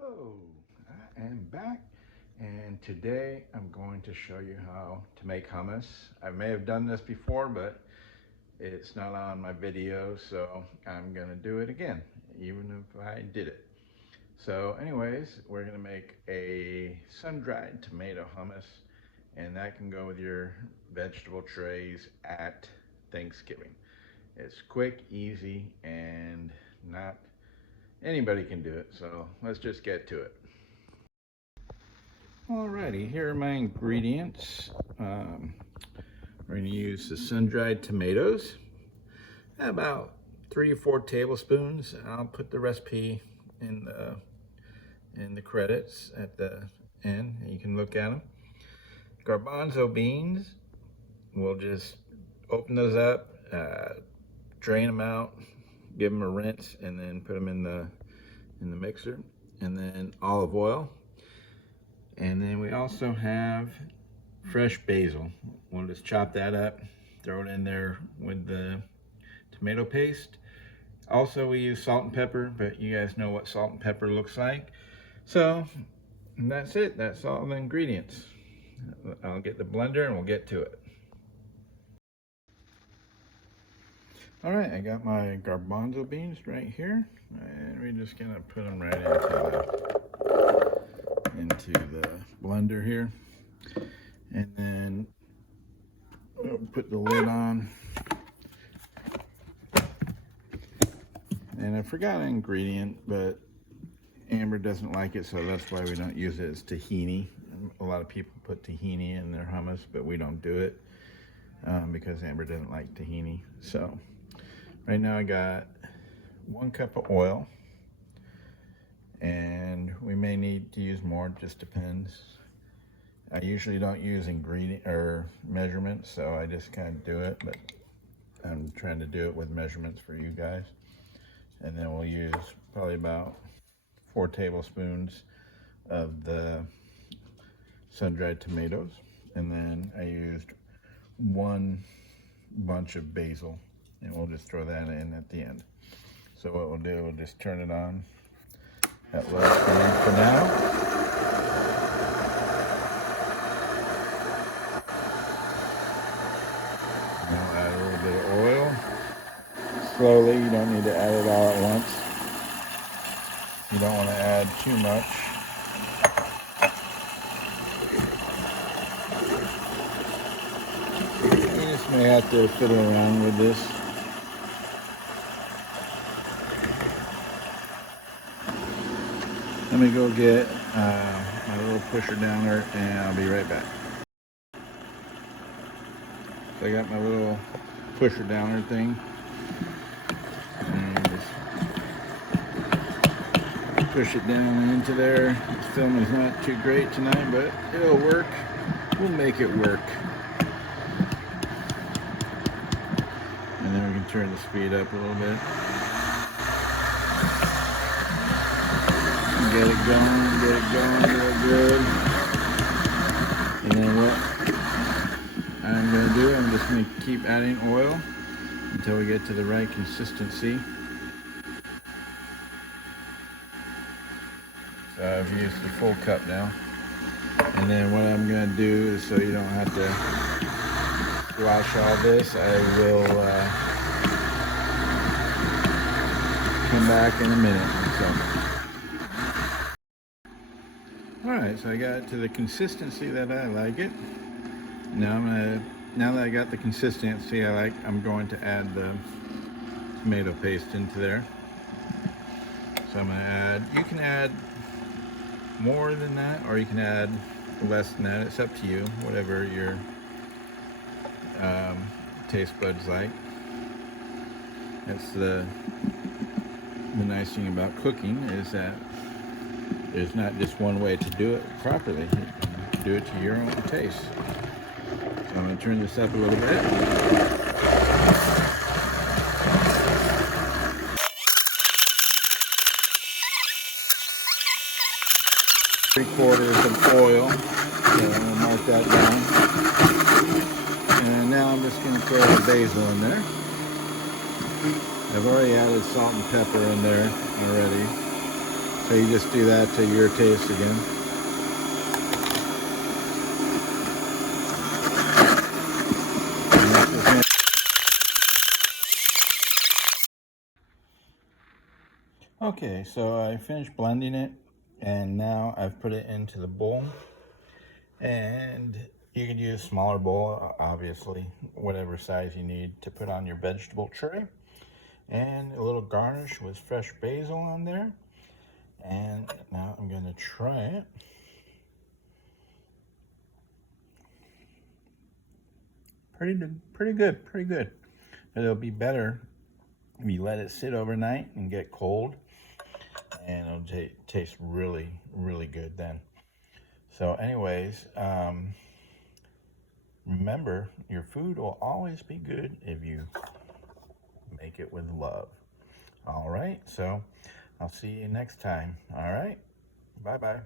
Hello, I am back, and today I'm going to show you how to make hummus. I may have done this before, but it's not on my video, so I'm gonna do it again, even if I did it. So anyways, we're gonna make a sun-dried tomato hummus, and that can go with your vegetable trays at Thanksgiving. It's quick, easy, and not anybody can do it, so let's just get to it. Alrighty, here are my ingredients. We're going to use the sun-dried tomatoes, about 3 or 4 tablespoons. I'll put the recipe in the credits at the end. You can look at them. Garbanzo beans. We'll just open those up, drain them out, give them a rinse, and then put them in the mixer. And then olive oil. And then we also have fresh basil. We'll just chop that up, throw it in there with the tomato paste. Also, we use salt and pepper, but you guys know what salt and pepper looks like. So that's it. That's all the ingredients. I'll get the blender and we'll get to it. All right, I got my garbanzo beans right here, and we're just gonna put them right into the blender here, and then we'll put the lid on. And I forgot an ingredient, but Amber doesn't like it, so that's why we don't use it. It's tahini. A lot of people put tahini in their hummus, but we don't do it because Amber doesn't like tahini. So right now I got 1 cup of oil, and we may need to use more, just depends. I usually don't use ingredient or measurements, so I just kind of do it, but I'm trying to do it with measurements for you guys. And then we'll use probably about 4 tablespoons of the sun-dried tomatoes, and then I used 1 bunch of basil, and we'll just throw that in at the end. So what we'll do, we'll just turn it on at low flame for now. Now add a little bit of oil. Slowly, you don't need to add it all at once. You don't want to add too much. You just may have to fiddle around with this. Let me go get my little pusher downer, and I'll be right back. So I got my little pusher downer thing, and just push it down into there. This film is not too great tonight, but it'll work. We'll make it work. And then we can turn the speed up a little bit. Get it going real good. And then what I'm going to do, I'm just going to keep adding oil until we get to the right consistency. So I've used the full cup now. And then what I'm going to do is, so you don't have to wash all this, I will come back in a minute. Alright, so I got it to the consistency that I like it. Now that I got the consistency I like, I'm going to add the tomato paste into there. So I'm going to add, you can add more than that, or you can add less than that. It's up to you, whatever your taste buds like. That's the nice thing about cooking, is that there's not just one way to do it properly. You can do it to your own taste. So I'm going to turn this up a little bit. 3/4 of oil. So I'm going to mark that down. And now I'm just going to throw the basil in there. I've already added salt and pepper in there already. So you just do that to your taste again. Okay, so I finished blending it, and now I've put it into the bowl. And you can use a smaller bowl, obviously, whatever size you need to put on your vegetable tray. And a little garnish with fresh basil on there. And now I'm going to try it. Pretty good. But it'll be better if you let it sit overnight and get cold. And it'll taste really good then. So anyways, remember, your food will always be good if you make it with love. All right, so I'll see you next time. All right, bye-bye.